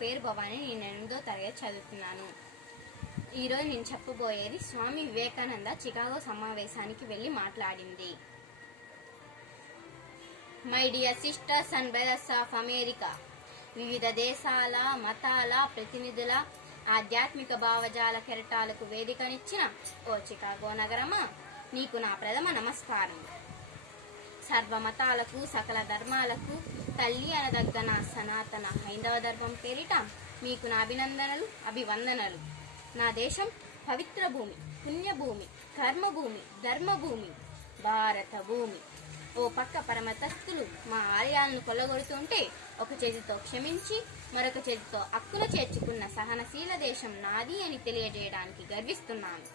పేరు భవాని. నేను 8వ తరగతి చదువుతున్నాను. ఈరోజు నేను చెప్పబోయేది స్వామి వివేకానంద చికాగో సమావేశానికి వెళ్ళి మాట్లాడింది. My dear sisters and brothers of America, వివిధ దేశాల మతాల ప్రతినిధుల ఆధ్యాత్మిక భావజాల కెరటాలకు వేదికనిచ్చిన ఓ చికాగో నగరమా, నీకు నా ప్రథమ నమస్కారం. సర్వమతాలకు సకల ధర్మాలకు తల్లి అనదగ్గ నా సనాతన హైందవ ధర్మం పేరిట మీకు నా అభినందనలు, అభివందనలు. నా దేశం పవిత్ర భూమి, పుణ్యభూమి, కర్మభూమి, ధర్మభూమి, భారత భూమి. ఓ పక్క పరమతస్థులు మా ఆలయాలను కొల్లగొడుతుంటే ఒక చేతితో క్షమించి మరొక చేతితో హక్కున చేర్చుకున్న సహనశీల దేశం నాది అని తెలియజేయడానికి గర్విస్తున్నాను.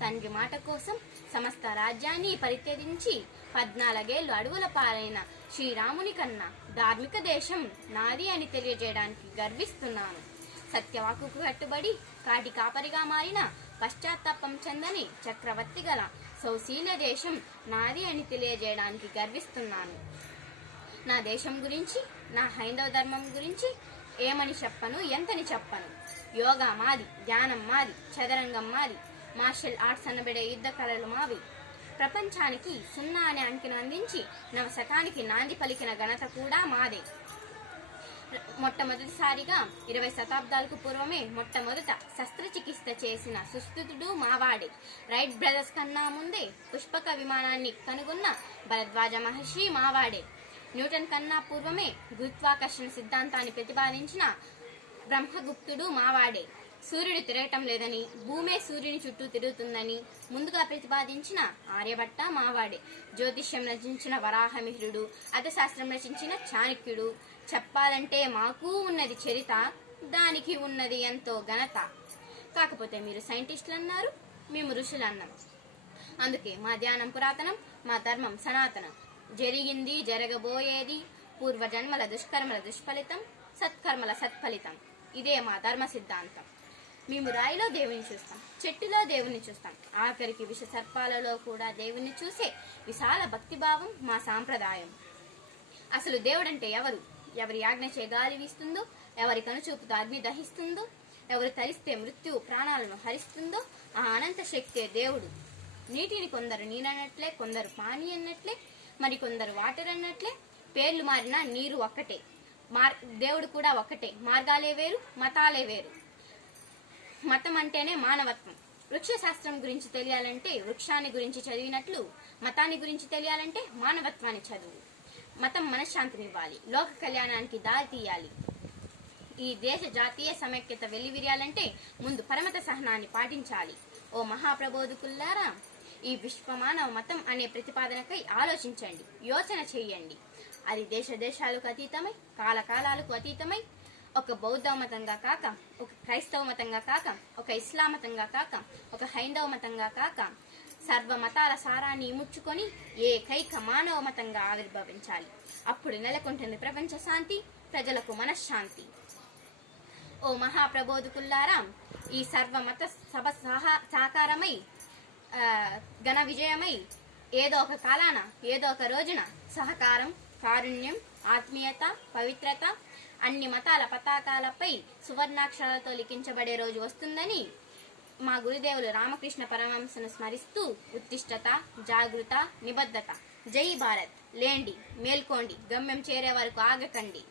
తండ్రి మాట కోసం సమస్త రాజ్యాన్ని పరిత్యజించి 14 ఏళ్లు అడవుల పాలైన శ్రీరాముని కన్నా ధార్మిక దేశం నాది అని తెలియజేయడానికి గర్విస్తున్నాను. సత్యవాకుకు కట్టుబడి కాటి కాపరిగా మారిన పశ్చాత్తాపం చెందని చక్రవర్తి గల సౌశీల్య దేశం నాది అని తెలియజేయడానికి గర్విస్తున్నాను. నా దేశం గురించి, నా హైందవ ధర్మం గురించి ఏమని చెప్పను, ఎంతని చెప్పను. యోగా మాది, ధ్యానం మాది, చదరంగం మాది, మార్షల్ ఆర్ట్స్ అనబడే యుద్ధ కళలు మావి. ప్రపంచానికి 0 అనే అంకెను అందించి నవశకానికి నాంది పలికిన ఘనత కూడా మాదే. మొట్టమొదటిసారిగా 20 శతాబ్దాలకు పూర్వమే మొట్టమొదట శస్త్రచికిత్స చేసిన సుస్థితుడు మావాడే. రైట్ బ్రదర్స్ కన్నా ముందే పుష్పక విమానాన్ని కనుగొన్న భరద్వాజ మహర్షి మావాడే. న్యూటన్ కన్నా పూర్వమే గురుత్వాకర్షణ సిద్ధాంతాన్ని ప్రతిపాదించిన బ్రహ్మగుప్తుడు మావాడే. సూర్యుడు తిరగటం లేదని, భూమే సూర్యుని చుట్టూ తిరుగుతుందని ముందుగా ప్రతిపాదించిన ఆర్యభట్ట మావాడే. జ్యోతిష్యం రచించిన వరాహమిహిరుడు, అర్థశాస్త్రం రచించిన చాణక్యుడు. చెప్పాలంటే మాకు ఉన్నది చరిత, దానికి ఉన్నది ఎంతో ఘనత. కాకపోతే మీరు సైంటిస్టులు అన్నారు, మేము ఋషులు అన్నాం. అందుకే మా ధ్యానం పురాతనం, మా ధర్మం సనాతనం. జరిగింది జరగబోయేది పూర్వజన్మల దుష్కర్మల దుష్ఫలితం, సత్కర్మల సత్ఫలితం. ఇదే మా ధర్మ సిద్ధాంతం. మేము రాయిలో దేవుని చూస్తాం, చెట్టులో దేవుని చూస్తాం, ఆఖరికి విష సర్పాలలో కూడా దేవుని చూసే విశాల భక్తిభావం మా సాంప్రదాయం. అసలు దేవుడంటే ఎవరు? ఎవరి ఆజ్ఞచే గాలి వీస్తుందో, ఎవరి కనుచూపుతో అగ్ని దహిస్తుందో, ఎవరు తరిస్తే మృత్యువు ప్రాణాలను హరిస్తుందో ఆ అనంత శక్తే దేవుడు. నీటిని కొందరు నీరన్నట్లే, కొందరు పానీ అన్నట్లే, మరికొందరు వాటర్ అన్నట్లే. పేర్లు మారినా నీరు ఒక్కటే, దేవుడు కూడా ఒక్కటే. మార్గాలే వేరు, మతాలే వేరు. మతం అంటేనే మానవత్వం. వృక్షశాస్త్రం గురించి తెలియాలంటే వృక్షాన్ని గురించి చదివినట్లు, మతాన్ని గురించి తెలియాలంటే మానవత్వాన్ని చదువు. మతం మనశ్శాంతినివ్వాలి, లోక కళ్యాణానికి దారి తీయాలి. ఈ దేశ జాతీయ సమైక్యత వెల్లివిరియాలంటే ముందు పరమత సహనాన్ని పాటించాలి. ఓ మహాప్రబోధకుల్లారా, ఈ విశ్వమానవ మతం అనే ప్రతిపాదనకై ఆలోచించండి, యోచన చెయ్యండి. అది దేశ దేశాలకు అతీతమై, కాలకాలాలకు అతీతమై, ఒక బౌద్ధ మతంగా కాక, ఒక క్రైస్తవ మతంగా కాక, ఒక ఇస్లాం మతంగా కాక, ఒక హైందవ మతంగా కాక, సర్వ మతాల సారాన్ని ఇముడ్చుకొని ఏకైక మానవ మతంగా ఆవిర్భవించాలి. అప్పుడు నెలకొంటుంది ప్రపంచ శాంతి, ప్రజలకు మనశ్శాంతి. ఓ మహాప్రబోధకుల్లారా, ఈ సర్వమత సభ సాకారమై ఘన విజయమై ఏదో ఒక కాలాన, ఏదో ఒక రోజున సహకారం, కారుణ్యం, ఆత్మీయత, పవిత్రత అన్ని మతాల పతాకాలపై సువర్ణాక్షరాలతో లిఖించబడే రోజు వస్తుందని మా గురుదేవులు రామకృష్ణ పరమహంసను స్మరిస్తూ ఉత్తిష్టత, జాగృత, నిబద్ధత. జై భారత్. లేండి, మేల్కోండి, గమ్యం చేరే వరకు ఆగకండి.